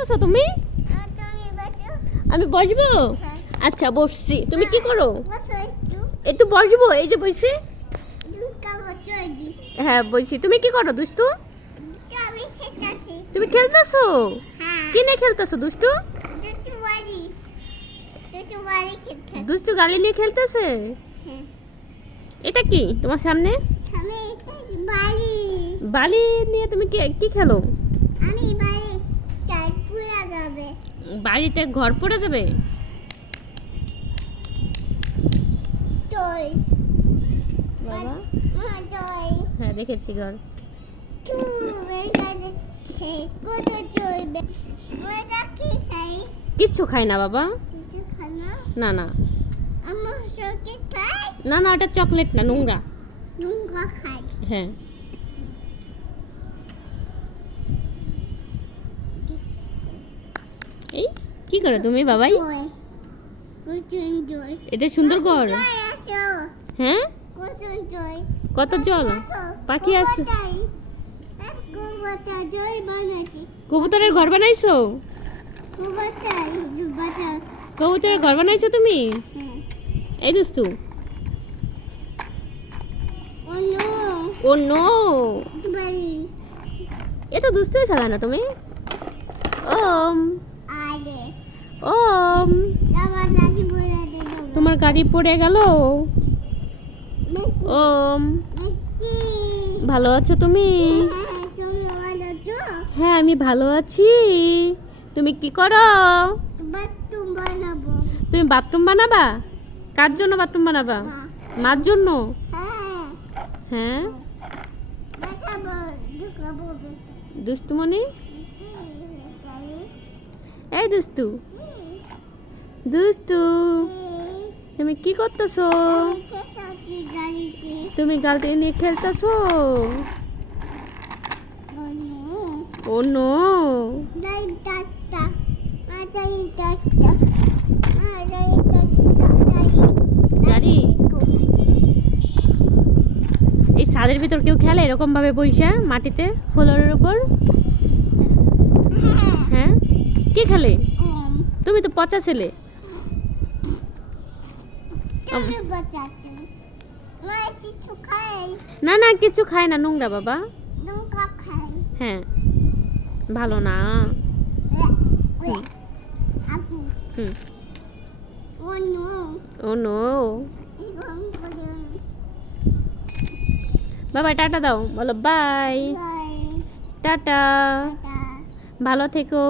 বসছো তুমি? আমি বসবো? আচ্ছা বসছি। তুমি কি করো? একটু বসবো। এই যে বসে। হ্যাঁ বসছি। তুমি কি করো দুষ্টু? তুমি খেলতেছো? কি নিয়ে খেলতেছো দুষ্টু? দুষ্টু গাড়ি নিয়ে খেলতেছে। এটা কি তোমার সামনে? বালি নিয়ে তুমি কি খেলো? বাড়িতে ঘর পড়ে যাবে? বাবা হ্যাঁ দেখেছি ঘর। কিচ্ছু খাই না বাবা। না না না না এটা চকলেট না, নোংরা। হ্যাঁ এই কি করো তুমি বাবাই? এটা সুন্দর ঘর। হ্যাঁ কত জল? পাখি আছে? কবুতরের ঘর বানাইছো? কবুতরের ঘর বানাইছো তুমি? এই দুস্তু। ও নো এটা দুষ্টুই চালায় না তুমি। ওম ওম তোমার গাড়ি পড়ে গেল। ওম ভালো আছো তুমি? হ্যাঁ আমি ভালো আছি। তুমি কি করো? তুমি বাথরুম বানাবা? কার জন্য বাথরুম বানাবা? মার জন্য? হ্যাঁ দুষ্টুমণি। এই দুষ্টু দুষ্টু তুমি কি করতেছো? তুমি গাড়ি নিয়ে খেলতেছো? ও নো গাড়ি এই ছাদের ভিতর কেউ খেলে এরকম ভাবে বইসা মাটিতে ফ্লোরের উপর? হ্যাঁ কে খেলে? তুমি তো পচা ছেলে। না না কিছু খায় না, নোংরা বাবা। হ্যাঁ ভালো না। ও নো বাবা টাটা দাও, বলো বাই। টাটা ভালো থেকো।